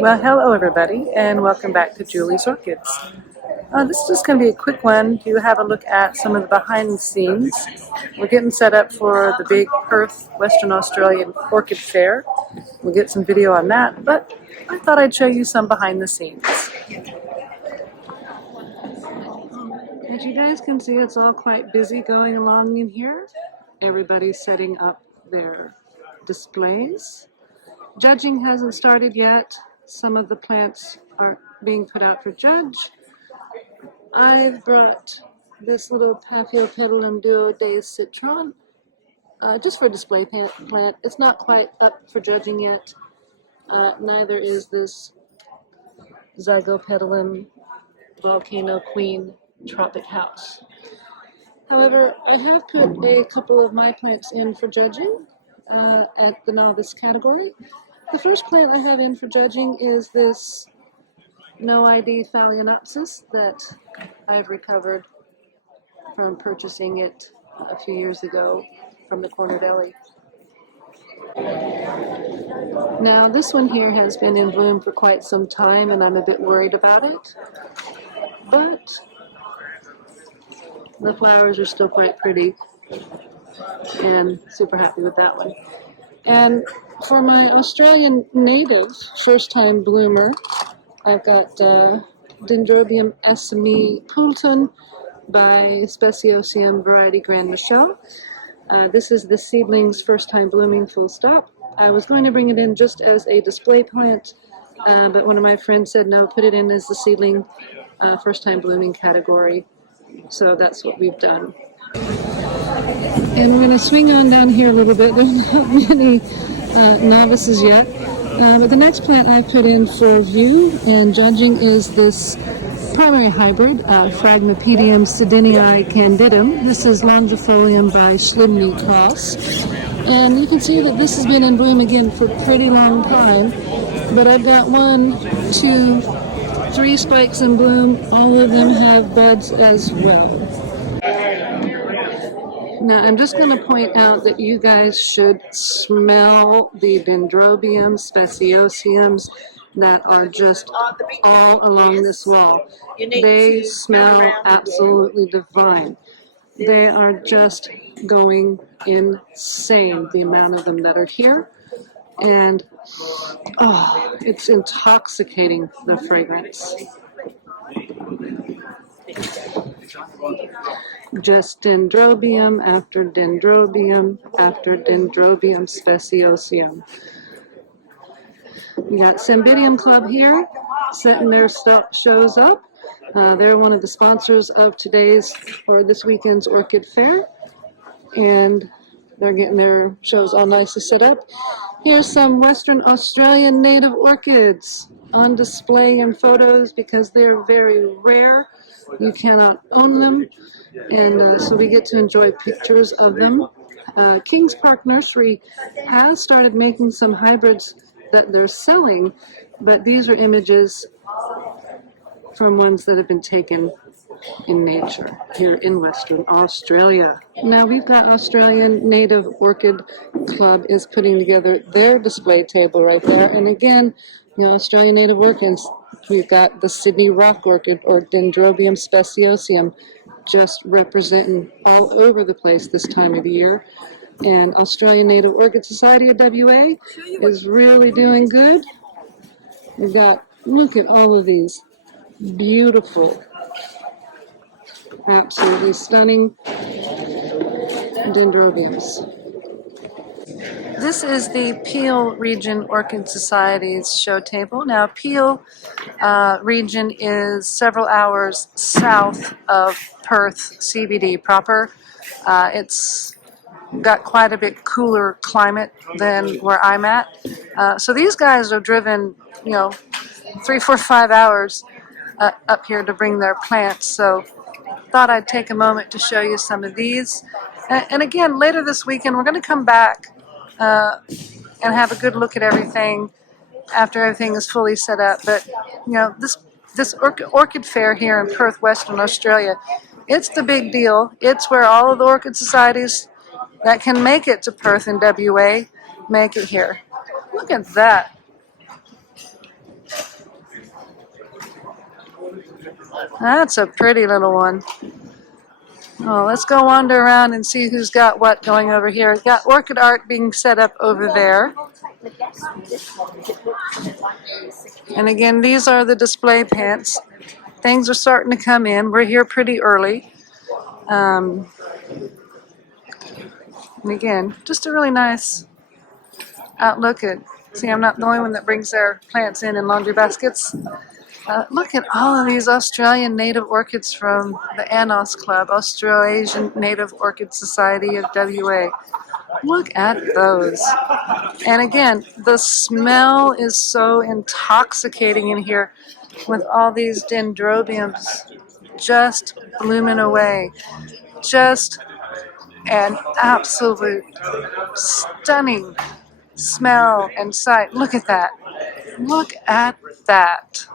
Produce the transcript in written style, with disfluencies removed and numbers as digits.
Well, hello everybody, and welcome back to Julie's Orchids. This is just going to be a quick one to have a look at some of the behind the scenes. We're getting set up for the big Perth, Western Australian Orchid Fair. We'll get some video on that, but I thought I'd show you some behind the scenes. As you guys can see, it's all quite busy going along in here. Everybody's setting up their displays. Judging hasn't started yet. Some of the plants are being put out for judge. I've brought this little Paphiopedilum duo des Citron just for a display plant. It's not quite up for judging yet. Neither is this Zygopedilum Volcano Queen Tropic House. However, I have put a couple of my plants in for judging at the novice category. The first plant I have in for judging is this No ID Phalaenopsis that I've recovered from purchasing it a few years ago from the corner deli. Now this one here has been in bloom for quite some time and I'm a bit worried about it, but the flowers are still quite pretty and super happy with that one. And for my Australian native first-time bloomer, I've got Dendrobium Assami Poulton by Speciosium variety Grand Michel. This is the seedling's first-time blooming full stop. I was going to bring it in just as a display plant, but one of my friends said no, put it in as the seedling first-time blooming category. So that's what we've done. And we're going to swing on down here a little bit. There's not many novices yet. But the next plant I put in for view and judging is this primary hybrid, Phragmipedium Sidinii candidum. This is longifolium by Schlimney Cross. And you can see that this has been in bloom again for a pretty long time. But I've got 1, 2, 3 spikes in bloom. All of them have buds as well. Now I'm just going to point out that you guys should smell the Dendrobium speciosiums that are just all along this wall. They smell absolutely divine. They are just going insane, the amount of them that are here. And oh, it's intoxicating, the fragrance. Just Dendrobium after Dendrobium after Dendrobium speciosium. We got Cymbidium Club here, setting their shows up. They're one of the sponsors of today's or this weekend's Orchid Fair, and they're getting their shows all nicely set up. Here's some Western Australian native orchids on display in photos because they're very rare. You cannot own them, and so we get to enjoy pictures of them. Kings Park Nursery has started making some hybrids that they're selling, but these are images from ones that have been taken in nature here in Western Australia. Now we've got Australian Native Orchid Club is putting together their display table right there, and again, you know, Australian Native Orchids, we've got the Sydney Rock Orchid or Dendrobium speciosium just representing all over the place this time of the year. And Australian Native Orchid Society of WA is really doing good. We've got, look at all of these beautiful, absolutely stunning Dendrobiums. This is the Peel Region Orchid Society's show table. Now, Peel region is several hours south of Perth CBD proper. It's got quite a bit cooler climate than where I'm at. So these guys are driven, you know, 3, 4, 5 hours up here to bring their plants. So thought I'd take a moment to show you some of these. And again, later this weekend, we're going to come back and have a good look at everything after everything is fully set up. But you know, this orchid fair here in Perth, Western Australia, it's the big deal. It's where all of the orchid societies that can make it to Perth and WA make it here. Look Look at that. That's a pretty little one. Oh, let's go wander around and see who's got what going over here. We've got orchid art being set up over there. And again, these are the display pants. Things are starting to come in. We're here pretty early. And again, just a really nice outlook at, see, I'm not the only one that brings their plants in laundry baskets. Look at all of these Australian native orchids from the ANOS Club, Australasian Native Orchid Society of WA. Look at those. And again, the smell is so intoxicating in here with all these dendrobiums just blooming away. Just an absolute stunning smell and sight. Look at that. Look at that.